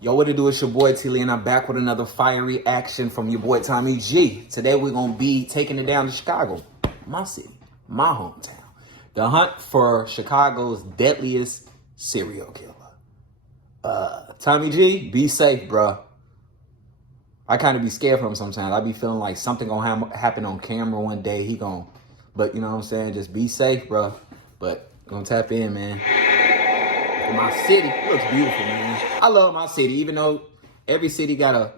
Yo, what it do? It's your boy T-Lee, and I'm back with another fiery action from your boy Tommy G. Today we're going to be taking it down to Chicago, my city, my hometown. The hunt for Chicago's deadliest serial killer. Tommy G, be safe, bro. I kind of be scared for him sometimes. I be feeling like something going to happen on camera one day. But you know what I'm saying? Just be safe, bro. But gonna tap in, man. My city looks beautiful, man. I love my city, even though every city got a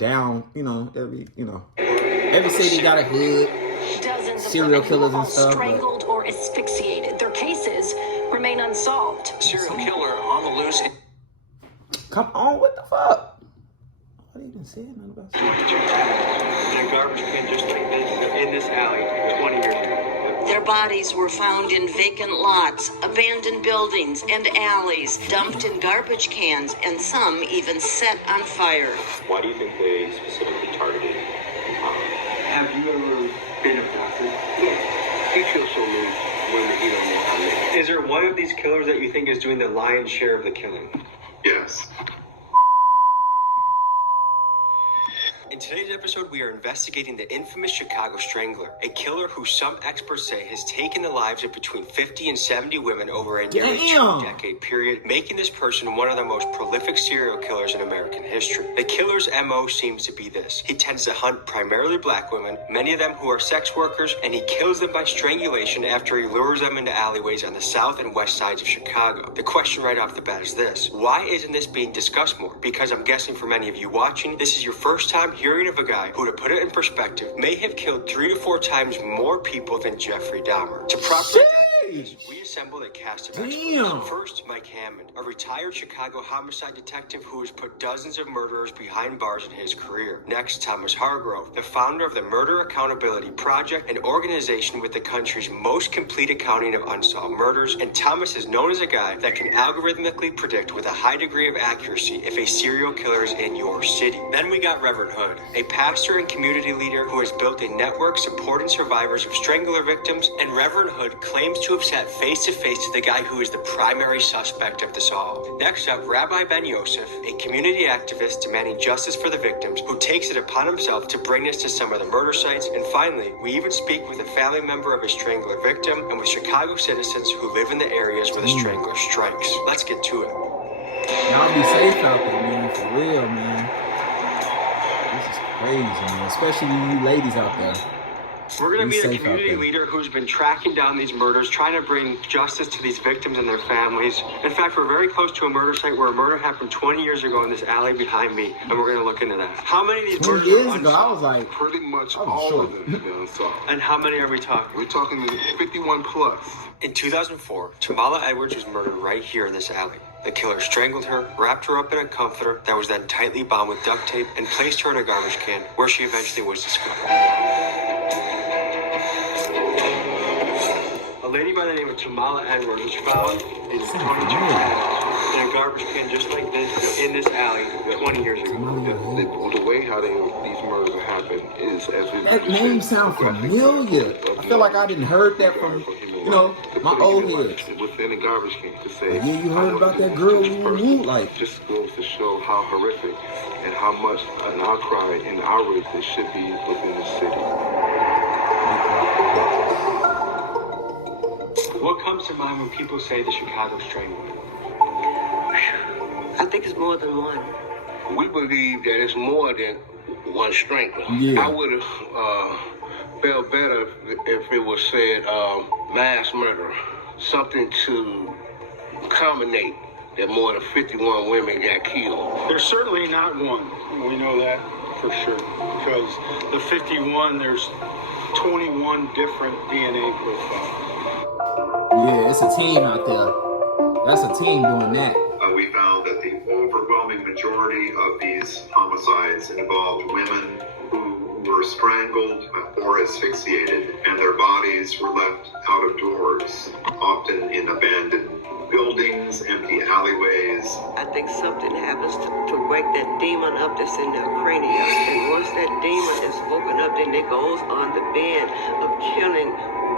every city got a hood, Dozens serial of killers women and stuff. strangled or asphyxiated. Their cases remain unsolved. Serial killer on the loose. Come on, what the fuck? I didn't even say nothing about that. In a garbage can just like this, in this alley, 20 years ago. Their bodies were found in vacant lots, abandoned buildings, and alleys, dumped in garbage cans, and some even set on fire. Why do you think they specifically targeted Have you ever been abducted? Yeah. He killed so many women, he don't know how many. Is there one of these killers that you think is doing the lion's share of the killing? Yes. In today's episode, we are investigating the infamous Chicago Strangler, a killer who some experts say has taken the lives of between 50 and 70 women over a nearly two-decade period, making this person one of the most prolific serial killers in American history. The killer's MO seems to be this. He tends to hunt primarily black women, many of them who are sex workers, and he kills them by strangulation after he lures them into alleyways on the south and west sides of Chicago. The question right off the bat is this: why isn't this being discussed more? Because I'm guessing for many of you watching, this is your first time hearing of a guy who, to put it in perspective, may have killed 3 to 4 times more people than Jeffrey Dahmer. To properly diagnose this, we assembled a cast of experts. First, Mike Hammond, a retired Chicago homicide detective who has put dozens of murderers behind bars in his career. Next, Thomas Hargrove, the founder of the Murder Accountability Project, an organization with the country's most complete accounting of unsolved murders. And Thomas is known as a guy that can algorithmically predict with a high degree of accuracy if a serial killer is in your city. Then we got Reverend Hood, a pastor and community leader who has built a network supporting survivors of strangler victims, and Reverend Hood claims to have sat face-to-face to the guy who is the primary suspect of this all. Next up, Rabbi Ben Yosef, a community activist demanding justice for the victims, who takes it upon himself to bring us to some of the murder sites. And finally, we even speak with a family member of a strangler victim and with Chicago citizens who live in the areas where the strangler strikes. Let's get to it. Y'all be safe out there, man, for real, man. This is crazy, man, especially you ladies out there. We're going to Be meet a safe out community there. leader who's been tracking down these murders, trying to bring justice to these victims and their families. In fact, we're very close to a murder site where a murder happened 20 years ago in this alley behind me, and we're going to look into that. How many of these 20 murders years are ago, I was like, Pretty much I was all sure. of them have been unsolved. And how many are we talking? We're talking 51 plus. In 2004, Tamala Edwards was murdered right here in this alley. The killer strangled her, wrapped her up in a comforter that was then tightly bound with duct tape, and placed her in a garbage can, where she eventually was discovered. A lady by the name of Tamala Edwards was found in 22 in a garbage can just like this in this alley 20 years ago. The way how these murders happen is as we that name sounds familiar. I feel like I didn't heard that from, my old heads. within a garbage can to say. Yeah, you heard about that girl who like. Just goes to show how horrific and how much an outcry and outrage there should be within the city. What comes to mind when people say the Chicago Strangler? I think it's more than one. We believe that it's more than one strangler. Yeah. I would have felt better if it was said mass murder, something to culminate that more than 51 women got killed. There's certainly not one. We know that for sure. Because the 51, there's 21 different DNA profiles. Yeah, it's a team out there. That's a team doing that. We found that the overwhelming majority of these homicides involved women who were strangled or asphyxiated, and their bodies were left out of doors, often in abandoned buildings, empty alleyways. I think something happens to wake that demon up that's in their cranium. And once that demon is woken up, then it goes on the bed of killing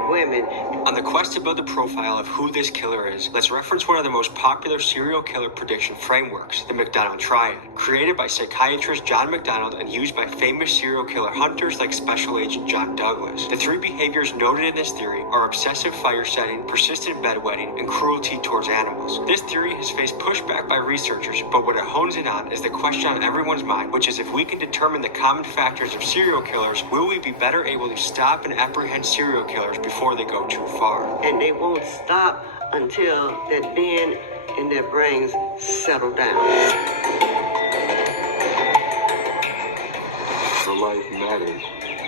women. On the quest to build a profile of who this killer is, let's reference one of the most popular serial killer prediction frameworks, the McDonald Triad, created by psychiatrist John McDonald and used by famous serial killer hunters like Special Agent John Douglas. The three behaviors noted in this theory are obsessive fire setting, persistent bedwetting, and cruelty towards animals. This theory has faced pushback by researchers, but what it hones in on is the question on everyone's mind, which is if we can determine the common factors of serial killers, will we be better able to stop and apprehend serial killers before they go too far? And they won't stop until that man and their brains settle down. Her life matters,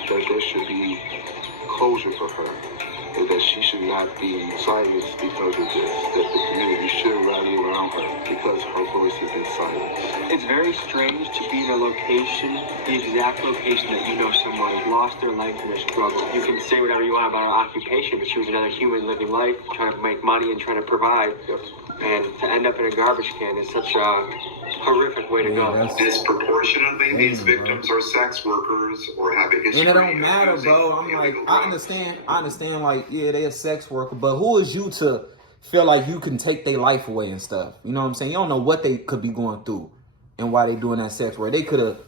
that there should be closure for her, and that she should not be silenced because of this, that the community should rally around her because her voice has been silenced. It's very strange to be in a location, the exact location that you know someone has lost their life in a struggle. You can say whatever you want about her occupation, but she was another human living life, trying to make money and trying to provide. And to end up in a garbage can is such a horrific way to go. Disproportionately, these victims are sex workers or have a history. And it don't matter, of bro. I'm like, illegal I drugs. understand, like, yeah, they're a sex worker, but who is you to feel like you can take their life away and stuff? You know what I'm saying? You don't know what they could be going through and why they doing that sex work. They could have,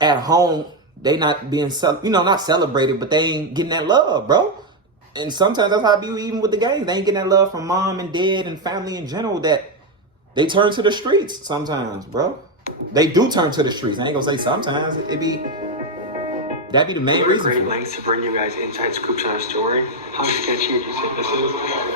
at home, they not being, not celebrated, but they ain't getting that love, bro. And sometimes that's how I be even with the gangs. They ain't getting that love from mom and dad and family in general, that they turn to the streets sometimes, bro. They do turn to the streets. I ain't gonna say sometimes. That'd be the main reason. Great for it. lengths to bring you guys inside scoops on a story. How sketchy would you say this is?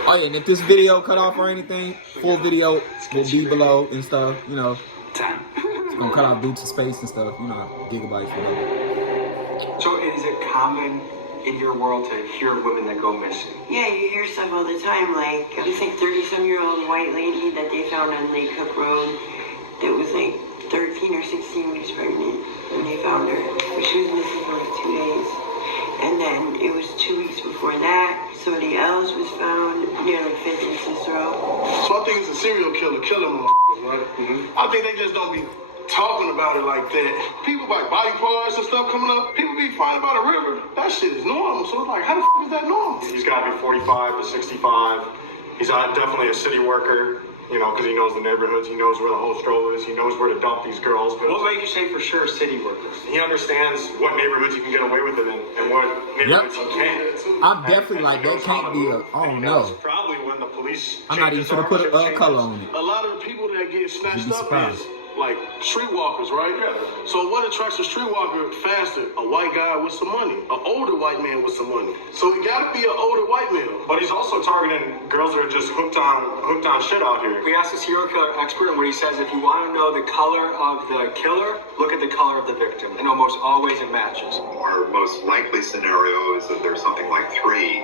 Oh yeah, and if this video cut off or anything, full video will be below and stuff. It's gonna cut off due to space and stuff. Gigabytes, whatever. So is it common in your world to hear women that go missing? Yeah, you hear stuff all the time, like this 30-some-year-old white lady that they found on Lake Cook Road that was like 13 or 16 weeks pregnant when they found her. But she was missing for like 2 days. And then it was 2 weeks before that, somebody else was found near like 5th and Cicero. So I think it's a serial killer killing motherfuckers, right? I think they just don't be talking about it like that. People like body parts and stuff coming up. People be fighting about a river. That shit is normal. So it's like, how the fuck is that normal? He's got to be 45 to 65. He's definitely a city worker, because he knows the neighborhoods. He knows where the whole stroll is. He knows where to dump these girls. What made you say for sure city workers? He understands what neighborhoods you can get away with it in and what neighborhoods you can't. I'm definitely like, that can't be a, oh no. Probably when the police. I'm not even gonna put a color on it. A lot of the people that get snatched You'd be up surprised. is like streetwalkers, right? So what attracts a streetwalker faster? A white guy with some money, an older white man with some money. So it gotta be an older white male. But he's also targeting girls that are just hooked on shit out here. We asked a serial killer expert, and what he says, if you want to know the color of the killer, look at the color of the victim, and almost always it matches. Our most likely scenario is that there's something like 3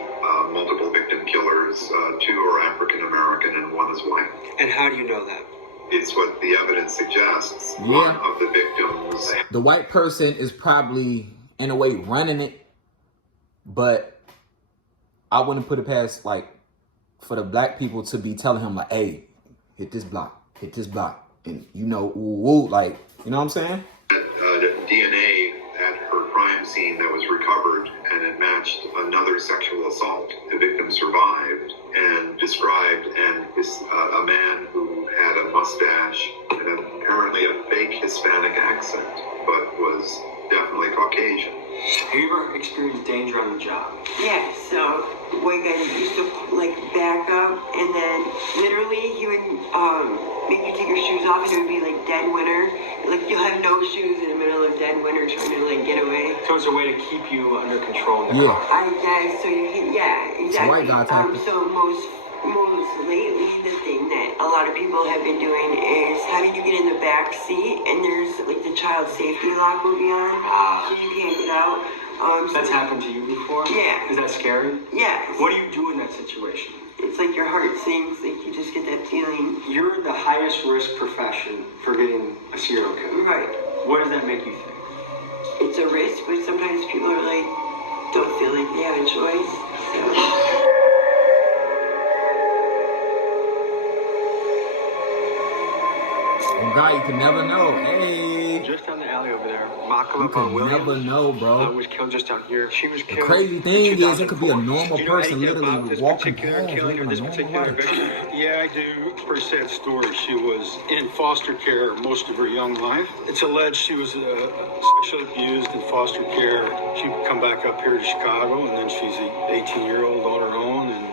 multiple victim killers. 2 are African American and 1 is white. And how do you know that? It's what the evidence suggests. Yeah. One of the victims. The white person is probably, in a way, running it, but I wouldn't put it past, like, for the black people to be telling him, like, hey, hit this block, and like, you know what I'm saying? DNA at her crime scene that was recovered, and it matched another sexual assault. The victim survived and described a man who had a mustache and apparently a fake Hispanic accent, but was definitely Caucasian. Have you ever experienced danger on the job? Yeah, so white guy that used to like back up, and then literally he would make you take your shoes off, and it would be like dead winter. Like you'll have no shoes in the middle of dead winter trying to like get away. So it's a way to keep you under control. Yeah. I guess so. Exactly. It's a white guy tactic. So most lately, the thing that a lot of people have been doing is having you get in the back seat, and there's like the child safety lock will be on, so you can't get out. That's happened to you before? Yeah. Is that scary? Yeah. What do you do in that situation? It's like your heart sinks, like you just get that feeling. You're the highest risk profession for getting a serial killer. Right. What does that make you think? It's a risk, but sometimes people are like, don't feel like they have a choice. So. Oh God, you can never know. Hey. Just on the alley over there. You Makala could Williams. never know, bro. Was killed just down here. She was The killed. crazy thing is, it could be a normal Do you know person anything literally about this walking particular past, killing living or a this normal particular life. victim? Yeah, I do. Pretty sad story. She was in foster care most of her young life. It's alleged she was sexually abused in foster care. She would come back up here to Chicago, and then she's an 18-year-old on her own, and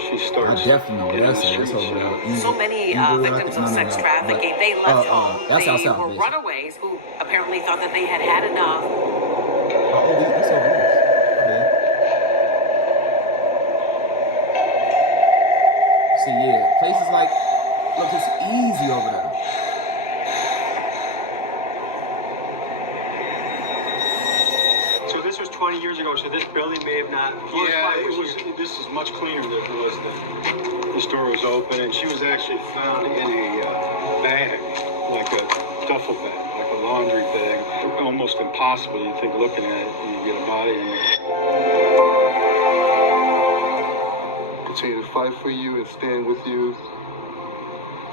she starts. I definitely know what in that's the over streets, there. So many victims of sex trafficking, they left home. They were runaways who apparently thought that they had had enough. That's over there. See, yeah, places like, look, it's easy over there. So this was 20 years ago, so this building may have not... This is much cleaner than it was then. The store was open, and she was actually found in a bag, like a duffel bag, like a laundry bag. Almost impossible. You think looking at it, you get a body in there. Continue to fight for you and stand with you.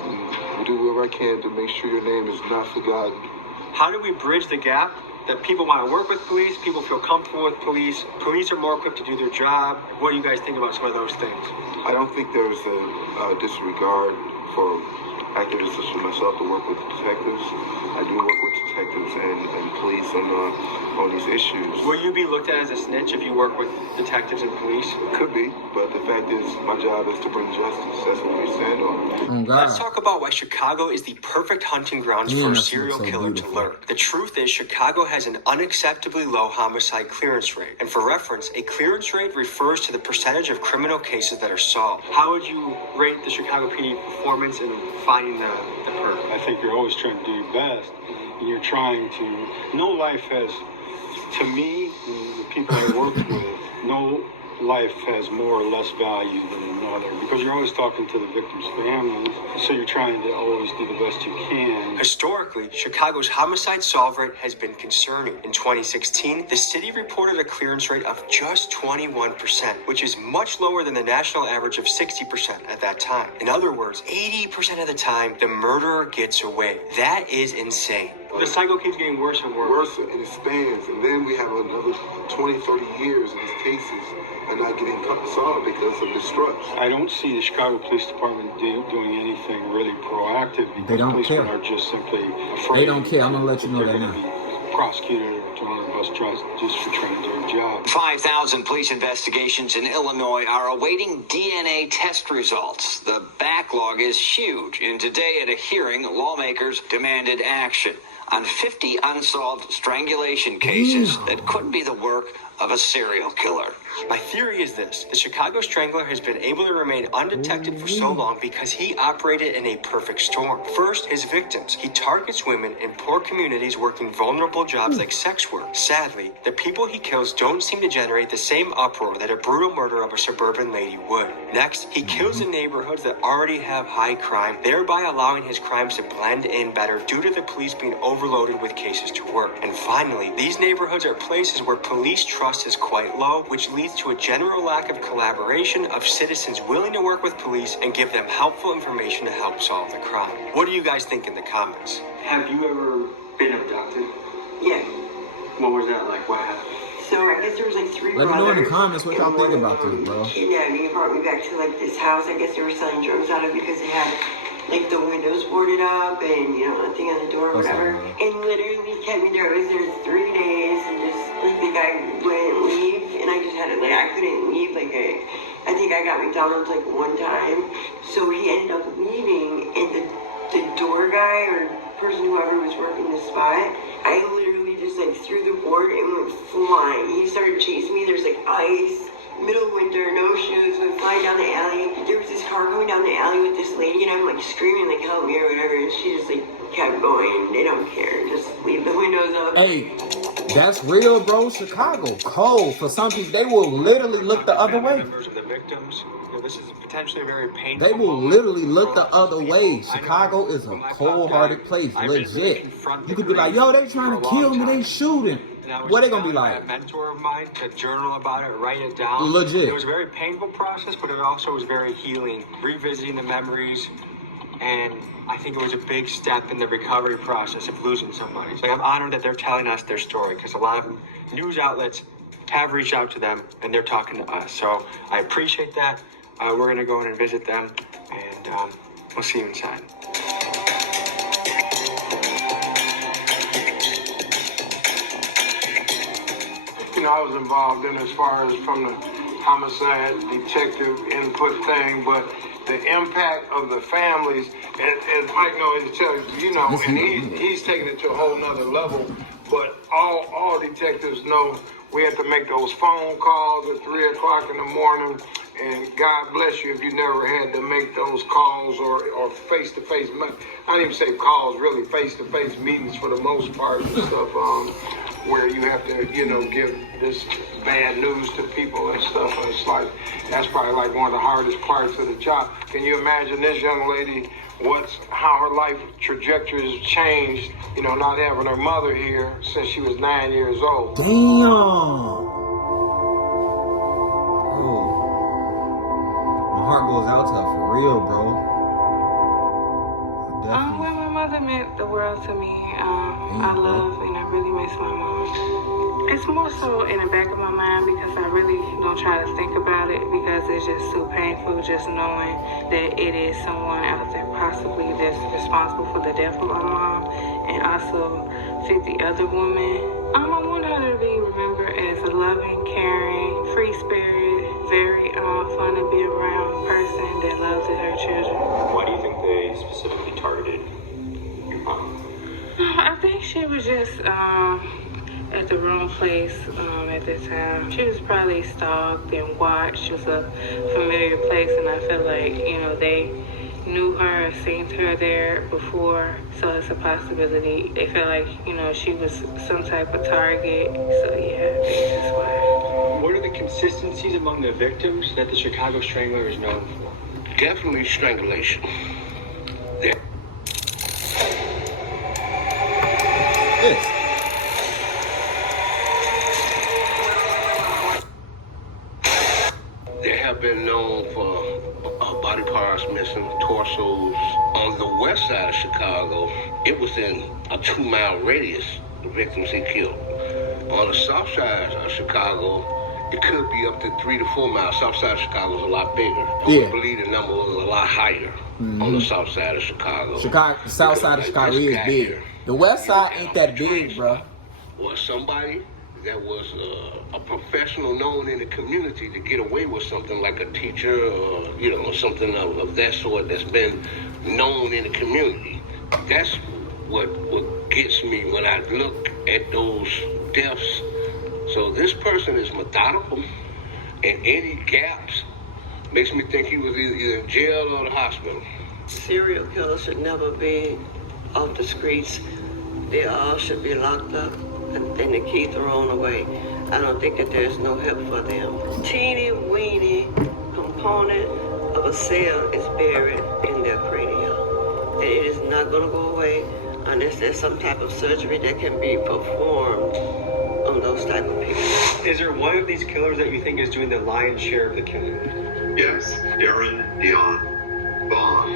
And do whatever I can to make sure your name is not forgotten. How do we bridge the gap that people want to work with police, people feel comfortable with police are more equipped to do their job? What do you guys think about some of those things? I don't think there's a disregard for activists such as myself to work with detectives. I do work with detectives and police on these issues. Will you be looked at as a snitch if you work with detectives and police? Could be, but the fact is, my job is to bring justice. That's what we stand on. Oh, God. Let's talk about why Chicago is the perfect hunting grounds for a serial killer to lurk. The truth is, Chicago has an unacceptably low homicide clearance rate. And for reference, a clearance rate refers to the percentage of criminal cases that are solved. How would you rate the Chicago PD performance in finding the perp? I think you're always trying to do your best, and you're trying to. No life has, to me, the people I worked with, no life has more or less value than another, because you're always talking to the victims' families, so you're trying to always do the best you can. Historically, Chicago's homicide solve rate has been concerning. In 2016, the city reported a clearance rate of just 21%, which is much lower than the national average of 60% at that time. In other words, 80% of the time, the murderer gets away. That is insane. The cycle keeps getting worse and worse. Worse, and it spans, and then we have another 20, 30 years in these cases and not getting solved because of distrust. I don't see the Chicago Police Department doing anything really proactive. They don't care. Policemen are just simply afraid. They don't care. I'm gonna let you know that now. Prosecuted or thrown on the bus just for trying to do their job. 5,000 police investigations in Illinois are awaiting DNA test results. The backlog is huge, and today at a hearing, lawmakers demanded action on 50 unsolved strangulation cases that could be the work of a serial killer. My theory is this: the Chicago Strangler has been able to remain undetected for so long because he operated in a perfect storm. First, his victims. He targets women in poor communities working vulnerable jobs like sex work. Sadly, the people he kills don't seem to generate the same uproar that a brutal murder of a suburban lady would. Next, he kills in neighborhoods that already have high crime, thereby allowing his crimes to blend in better due to the police being overloaded with cases to work. And finally, these neighborhoods are places where police trust is quite low, which leads to a general lack of collaboration of citizens willing to work with police and give them helpful information to help solve the crime. What do you guys think in the comments? Have you ever been abducted? Yeah. What was that like? What happened? So I guess there was like three Let me brothers. know in the comments what y'all think about this, bro. Kidnapped me, brought me back to like this house. I guess they were selling drugs out of because they had like the windows boarded up and nothing on the door or whatever. And literally kept me there. I was there 3 days and just like the guy wouldn't leave, and I just had to I couldn't leave. Like I think I got McDonald's like one time, so he ended up leaving, and the door guy or person whoever was working the spot, I literally just like threw the board and went flying. He started chasing me. There's like ice. Middle of winter, no shoes, went flying down the alley. There was this car going down the alley with this lady, and I'm like screaming like help me or whatever, and she just like kept going. They don't care, just leave the windows up. Hey, that's real, bro. Chicago cold. For some people, they will literally look the other way. Members of the victims. This is potentially a very painful. They will literally look the other way. Chicago is a cold-hearted place, legit. You could be like, yo, they trying to kill me, they shooting. What they gonna be like? A mentor of mine to journal about it, write it down. Legit. It was a very painful process, but it also was very healing. Revisiting the memories And I think it was a big step in the recovery process of losing somebody. So I'm honored that they're telling us their story, because a lot of news outlets have reached out to them and they're talking to us. So I appreciate that. We're going to go in and visit them, and we'll see you inside. You know, I was involved in as far as from the homicide detective input thing, but the impact of the families, as Mike knows, you know, and he's taking it to a whole nother level. But all detectives know we have to make those phone calls at 3 o'clock in the morning. And God bless you if you never had to make those calls or face-to-face. I don't even say calls, really face-to-face meetings for the most part and stuff, where you have to, you know, give this bad news to people and stuff. And it's like, that's probably like one of the hardest parts of the job. Can you imagine this young lady, how her life trajectory has changed, you know, not having her mother here since she was 9 years old. Damn. My heart goes out to her for real, bro. Well, my mother meant the world to me. I love and I really miss my mom. It's more so in the back of my mind because I really don't try to think about it, because it's just so painful just knowing that it is someone out there possibly that's responsible for the death of my mom, and also 50 other women. I want her to be remembered as a loving, caring, free spirit, very fun to be around person that loves her children. Why do you think they specifically targeted your mom? I think she was just at the wrong place at the time. She was probably stalked and watched. It was a familiar place, and I feel like, you know, they knew her, seen her there before, so it's a possibility. They felt like, you know, she was some type of target, so yeah, I think that's why. What are the consistencies among the victims that the Chicago Strangler is known for? Definitely strangulation. Yeah. They have been known for body parts missing, torsos. On the west side of Chicago, it was in a 2-mile radius, the victims he killed. On the south side of Chicago, it could be up to 3 to 4 miles. South side of Chicago is a lot bigger. I would believe the number was a lot higher on the south side of Chicago. The south side of Chicago is big. The west side ain't that big, bro. Was somebody that was a professional known in the community to get away with something like a teacher or, you know, something of that sort that's been known in the community. That's what gets me when I look at those deaths. So this person is methodical, and any gaps makes me think he was either in jail or the hospital. Serial killers should never be off the streets. They all should be locked up and then the key thrown away. I don't think that there's no help for them. Teeny weeny component of a cell is buried in their cranium. And it is not going to go away unless there's some type of surgery that can be performed on those type of people. Is there one of these killers that you think is doing the lion's share of the killing? Yes, Darren Dion Vaughn.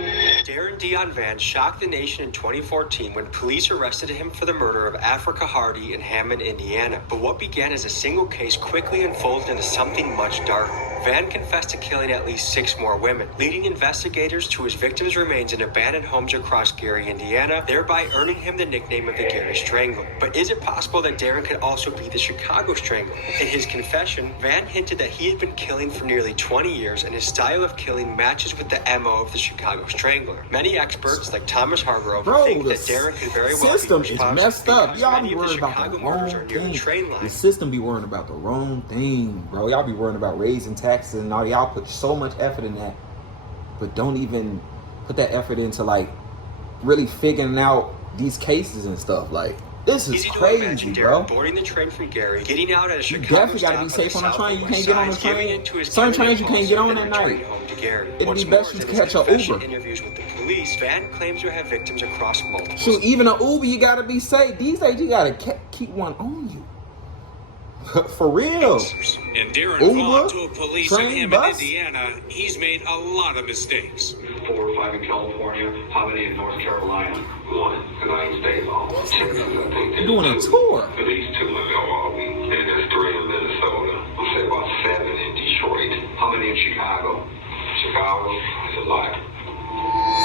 Darren Dion Van shocked the nation in 2014 when police arrested him for the murder of Africa Hardy in Hammond, Indiana. But what began as a single case quickly unfolded into something much darker. Van confessed to killing at least 6 more women, leading investigators to his victims' remains in abandoned homes across Gary, Indiana, thereby earning him the nickname of the Gary Strangler. But is it possible that Darren could also be the Chicago Strangler? In his confession, Van hinted that he had been killing for nearly 20 years, and his style of killing matches with the MO of the Chicago Strangler. Many experts, like Thomas Hargrove, think that Darren could very well be responsible is messed up. Y'all be worried about the wrong thing. The system be worrying about the wrong thing, bro. Y'all be worrying about raising taxes and all. Y'all put so much effort in that, but don't even put that effort into like really figuring out these cases and stuff. Like, this is crazy, bro. Boarding the train from Gary, getting out at a You definitely gotta be safe on the train. You can't get on the train. Certain trains you can't get on at night. It'd be best you catch an Uber. Interviews with the police, Van claims to have victims across multiple. Shoot, even an Uber, you gotta be safe. These days, you gotta keep one on you. For real. And Darren Vaughn told police in Hammond, Indiana, he's made a lot of mistakes. For 5 in California. How many in North Carolina? 1 in 9 states. Texas, I think there's Doing a 2. tour. At least 2 in Milwaukee, and there's 3 in Minnesota. I'll say about 7 in Detroit. How many in Chicago? Chicago is a lot.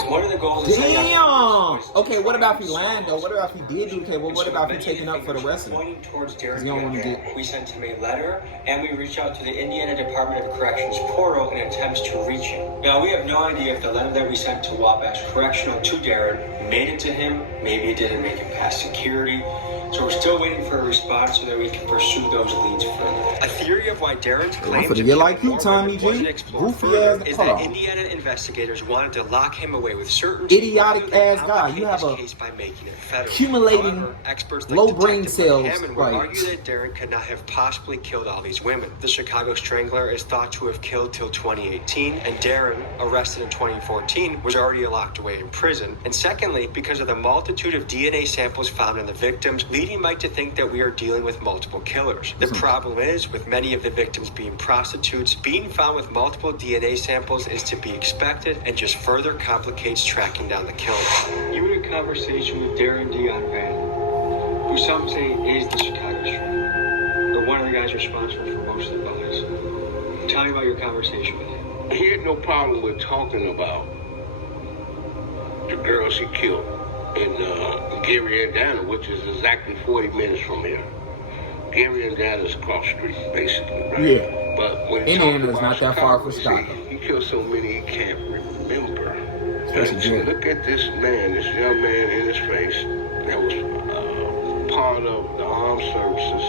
One of the goals is Damn. Okay, what about if he landed though? What about if he did do okay? Well, what about if he taking up for the rest of it? Pointing towards Darren, You don't want to get. we sent him a letter, and we reached out to the Indiana Department of Corrections portal in attempts to reach him. Now, we have no idea if the letter that we sent to Wabash Correctional to Darren made it to him. Maybe it didn't make it past security. So we're still waiting for a response so that we can pursue those leads further. A theory of why Darren's claim to get like you, Tommy G. Goofy ass is car. that Indiana investigators wanted to lock him away with certain Idiotic ass guy. You have a accumulating However, experts like low brain Detective cells. Hammond would Right. argue that Darren could not have possibly killed all these women. The Chicago Strangler is thought to have killed till 2018, and Darren, arrested in 2014, was already locked away in prison. And secondly, because of the multitude of DNA samples found in the victims, leading Mike to think that we are dealing with multiple killers. The problem is, with many of the victims being prostitutes, being found with multiple DNA samples is to be expected and just further complicates tracking down the killer. You had a conversation with Darren Dion Van, who some say is the Chicago Strangler, or one of the guys responsible for most of the bodies. Tell me about your conversation with him. He had no problem with talking about the girl she killed in Gary, Indiana, which is exactly 40 minutes from here. Gary, Indiana is across the street, basically, right? Yeah. But when he Indiana talks is about not that far from see, Chicago. he killed so many he can't remember. That's And a joke. look at this man, this young man in his face that was part of the armed services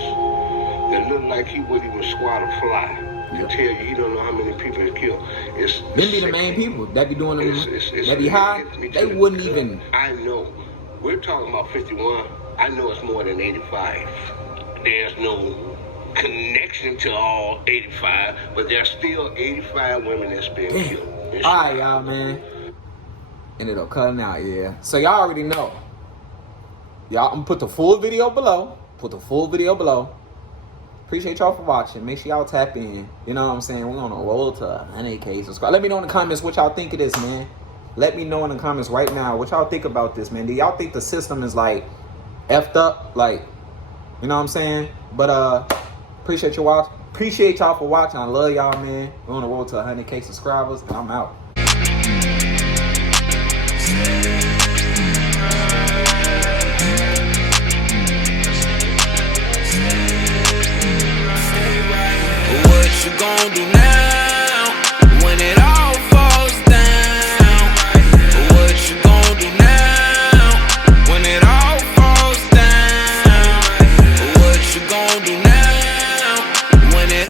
that looked like he wouldn't even swat a fly. Yep. Tell you he don't know how many people he killed. It's Them be the main people that be doing them. That be high. let me They tell you, wouldn't even. I know. We're talking about 51. I know it's more than 85. There's no connection to all 85, but there's still 85 women that's been killed. All right, y'all, man. Ended up cutting out, yeah. So y'all already know. Y'all, I'm gonna put the full video below. Appreciate y'all for watching. Make sure y'all tap in. You know what I'm saying? We're on a roll to 100K subscribe. Let me know in the comments what y'all think of this, man. Let me know in the comments right now what y'all think about this, man. Do y'all think the system is like effed up? Like, you know what I'm saying? But appreciate you watch. Appreciate y'all for watching. I love y'all, man. We're on the road to 100K subscribers, and I'm out. What you gonna do now?